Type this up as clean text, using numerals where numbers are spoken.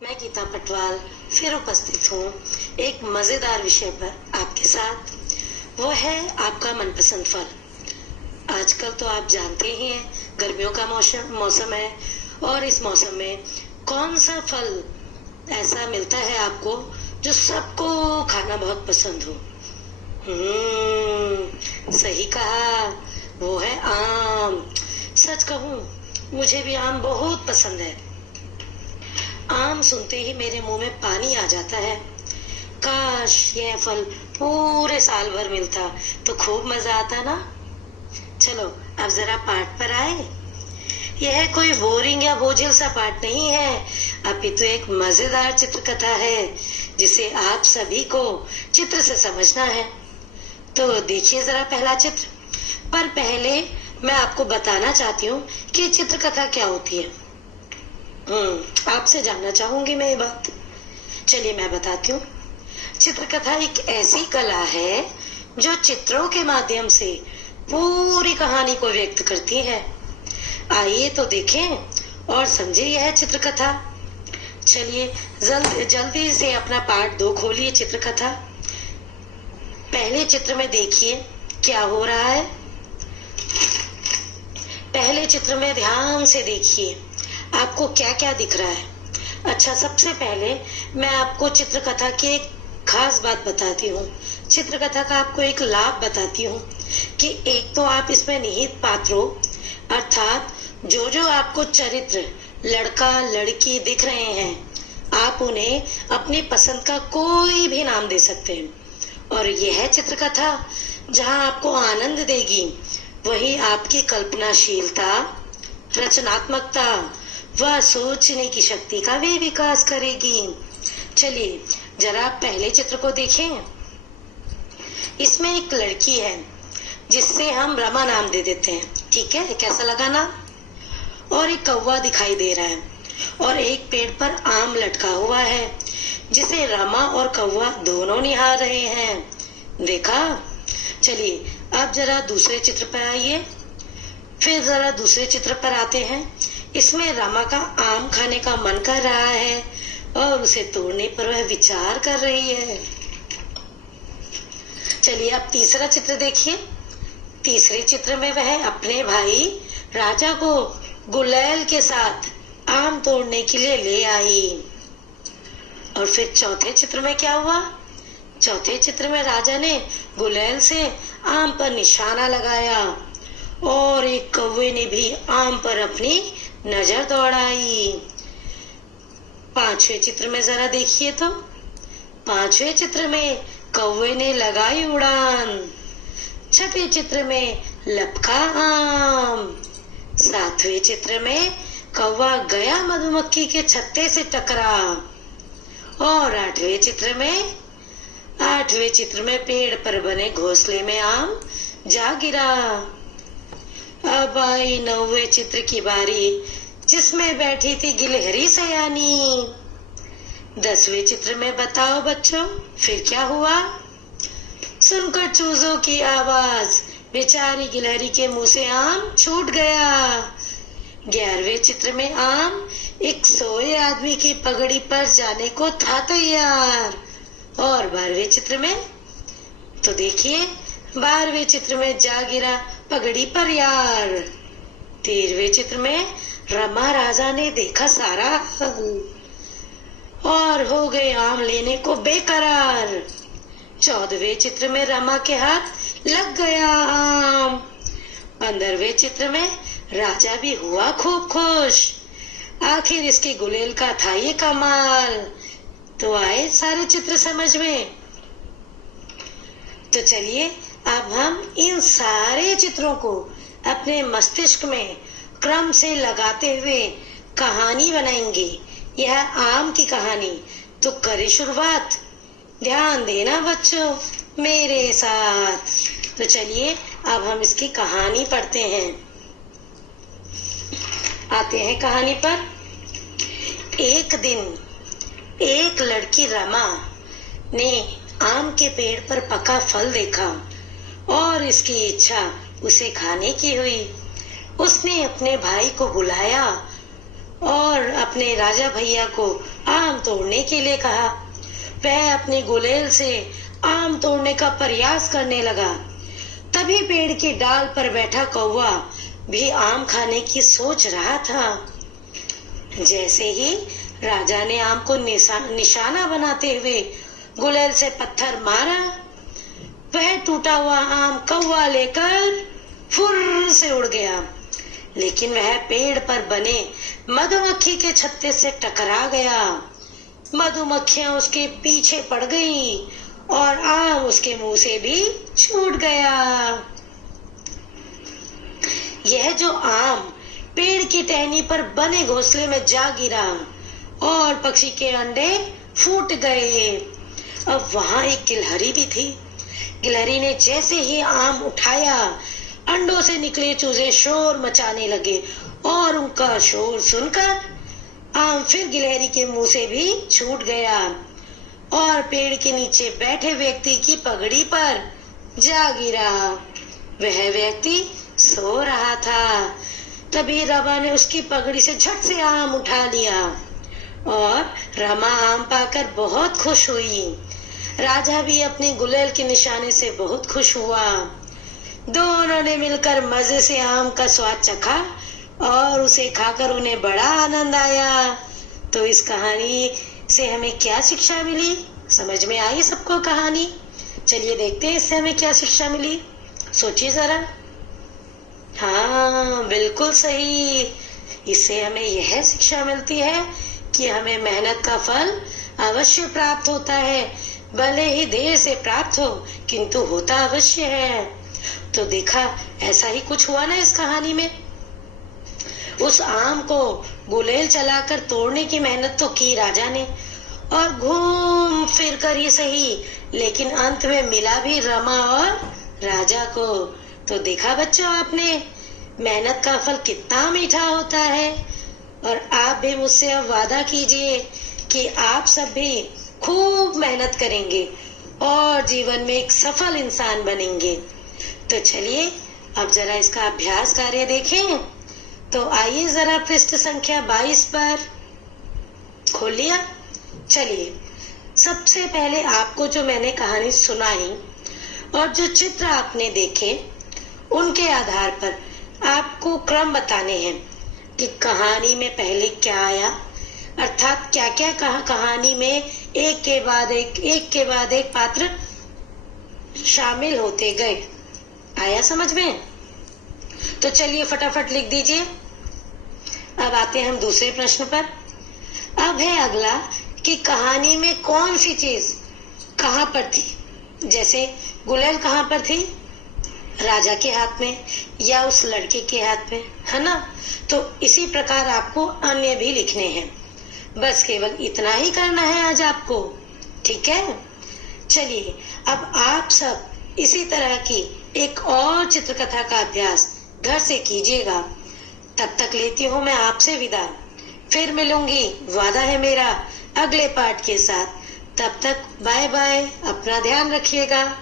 मैं गीता पटवाल फिर उपस्थित हूँ एक मजेदार विषय पर आपके साथ। वो है आपका मनपसंद फल। आजकल तो आप जानते ही हैं, गर्मियों का मौसम है और इस मौसम में कौन सा फल ऐसा मिलता है आपको जो सबको खाना बहुत पसंद हो। सही कहा, वो है आम। सच कहूँ, मुझे भी आम बहुत पसंद है। आम सुनते ही मेरे मुंह में पानी आ जाता है। काश यह फल पूरे साल भर मिलता तो खूब मजा आता ना। चलो अब जरा पाठ पर आए। यह कोई बोरिंग या बोझिल सा पाठ नहीं है, अपितु एक मजेदार चित्रकथा है जिसे आप सभी को चित्र से समझना है। तो देखिए जरा पहला चित्र। पर पहले मैं आपको बताना चाहती हूँ कि चित्रकथा क्या होती है। आपसे जानना चाहूंगी मैं ये बात। चलिए मैं बताती हूँ। चित्रकथा एक ऐसी कला है जो चित्रों के माध्यम से पूरी कहानी को व्यक्त करती है। आइए तो देखें और समझे यह चित्रकथा। चलिए जल्दी से अपना पाठ 2 खोलिए चित्रकथा। पहले चित्र में देखिए क्या हो रहा है। पहले चित्र में ध्यान से देखिए आपको क्या क्या दिख रहा है। अच्छा, सबसे पहले मैं आपको चित्रकथा की एक खास बात बताती हूँ। चित्रकथा का आपको एक लाभ बताती हूँ कि एक तो आप इसमें निहित पात्रों अर्थात जो आपको चरित्र लड़का लड़की दिख रहे हैं, आप उन्हें अपनी पसंद का कोई भी नाम दे सकते हैं। और यह चित्रकथा जहाँ आपको आनंद देगी, वही आपकी कल्पनाशीलता, रचनात्मकता वह सोचने की शक्ति का भी विकास करेगी। चलिए जरा पहले चित्र को देखें। इसमें एक लड़की है जिससे हम रमा नाम दे देते हैं। ठीक है, कैसा लगा ना। और एक कौवा दिखाई दे रहा है और एक पेड़ पर आम लटका हुआ है जिसे रमा और कौवा दोनों निहार रहे हैं। देखा। चलिए अब जरा दूसरे चित्र पर आइए। फिर जरा दूसरे चित्र पर आते हैं। इसमें रमा का आम खाने का मन कर रहा है और उसे तोड़ने पर वह विचार कर रही है। चलिए अब तीसरा चित्र देखिए। तीसरे चित्र में वह अपने भाई राजा को गुलेल के साथ आम तोड़ने के लिए ले आई। और फिर चौथे चित्र में क्या हुआ। चौथे चित्र में राजा ने गुलेल से आम पर निशाना लगाया और एक कौवे ने भी आम पर अपनी नजर दौड़ाई। पांचवें चित्र में जरा देखिए तो। पांचवें चित्र में कौवे ने लगाई उड़ान। छठे चित्र में लपका आम। सातवें चित्र में कौवा गया मधुमक्खी के छत्ते से टकरा। और आठवें चित्र में पेड़ पर बने घोंसले में आम जा गिरा। अब आई 9वें चित्र की बारी जिसमें बैठी थी गिलहरी सयानी। 10वें चित्र में बताओ बच्चों फिर क्या हुआ। सुनकर चूजों की आवाज बेचारी गिलहरी के मुंह से आम छूट गया। 11वें चित्र में आम एक सोए आदमी की पगड़ी पर जाने को था तैयार। और 12वें चित्र में तो देखिए 12वें चित्र में जा गिरा पगड़ी पर यार। 13वें चित्र में रमा राजा ने देखा सारा और हो गए आम लेने को बेकरार। 14वें चित्र में रमा के हाथ लग गया आम। 15वें चित्र में राजा भी हुआ खूब खुश। आखिर इसके गुलेल का था ये कमाल। तो आए सारे चित्र समझ में। तो चलिए अब हम इन सारे चित्रों को अपने मस्तिष्क में क्रम से लगाते हुए कहानी बनाएंगे। यह आम की कहानी। तो करें शुरुआत। ध्यान देना बच्चों मेरे साथ। तो चलिए अब हम इसकी कहानी पढ़ते हैं। आते हैं कहानी पर। एक दिन एक लड़की रमा ने आम के पेड़ पर पका फल देखा और इसकी इच्छा उसे खाने की हुई। उसने अपने भाई को बुलाया और अपने राजा भैया को आम तोड़ने के लिए कहा। वह अपनी गुलेल से आम तोड़ने का प्रयास करने लगा। तभी पेड़ की डाल पर बैठा कौवा भी आम खाने की सोच रहा था। जैसे ही राजा ने आम को निशाना बनाते हुए गुलेल से पत्थर मारा, वह टूटा हुआ आम कौवा लेकर फुर्र से उड़ गया। लेकिन वह पेड़ पर बने मधुमक्खी के छत्ते से टकरा गया। मधुमक्खियां उसके पीछे पड़ गईं और आम उसके मुंह से भी छूट गया। यह जो आम पेड़ की टहनी पर बने घोंसले में जा गिरा और पक्षी के अंडे फूट गए। अब वहां एक गिलहरी भी थी। गिलहरी ने जैसे ही आम उठाया, अंडों से निकले चूजे शोर मचाने लगे और उनका शोर सुनकर आम फिर गिलहरी के मुंह से भी छूट गया और पेड़ के नीचे बैठे व्यक्ति की पगड़ी पर जा गिरा। वह व्यक्ति सो रहा था। तभी रमा ने उसकी पगड़ी से झट से आम उठा लिया और रमा आम पाकर बहुत खुश हुई। राजा भी अपनी गुलेल के निशाने से बहुत खुश हुआ। दोनों ने मिलकर मजे से आम का स्वाद चखा और उसे खाकर उन्हें बड़ा आनंद आया। तो इस कहानी से हमें क्या शिक्षा मिली? समझ में आई सबको कहानी? चलिए देखते हैं इससे हमें क्या शिक्षा मिली। सोचिए जरा। हाँ, बिल्कुल सही। इससे हमें यह शिक्षा मिलती है कि हमें मेहनत का फल अवश्य प्राप्त होता है, भले ही देर से प्राप्त हो, किंतु होता अवश्य है। तो देखा, ऐसा ही कुछ हुआ ना इस कहानी में। उस आम को गुलेल चलाकर तोड़ने की मेहनत तो की राजा ने, और घूम फिर कर ही सही, लेकिन अंत में मिला भी रमा और राजा को। तो देखा बच्चों आपने, मेहनत का फल कितना मीठा होता है। और आप भी मुझसे अब वादा कीजिए कि आप सब भी खूब मेहनत करेंगे और जीवन में एक सफल इंसान बनेंगे। तो चलिए अब जरा इसका अभ्यास कार्य देखें। तो आइए जरा पृष्ठ संख्या 22 पर। खोल लिया? चलिए, सबसे पहले आपको जो मैंने कहानी सुनाई और जो चित्र आपने देखे, उनके आधार पर आपको क्रम बताने हैं कि कहानी में पहले क्या आया, अर्थात क्या क्या कहानी में एक के बाद एक पात्र शामिल होते गए। आया समझ में? तो चलिए फटाफट लिख दीजिए। अब आते हैं हम दूसरे प्रश्न पर। अब है अगला कि कहानी में कौन सी चीज कहां पर थी। जैसे गुलेल कहां पर थी? राजा के हाथ में या उस लड़के के हाथ में, है ना? तो इसी प्रकार आपको अन्य भी लिखने हैं। बस केवल इतना ही करना है आज आपको, ठीक है? चलिए अब आप सब इसी तरह की एक और चित्रकथा का अभ्यास घर से कीजिएगा। तब तक लेती हूँ मैं आपसे विदा। फिर मिलूंगी, वादा है मेरा, अगले पार्ट के साथ। तब तक बाय बाय, अपना ध्यान रखिएगा।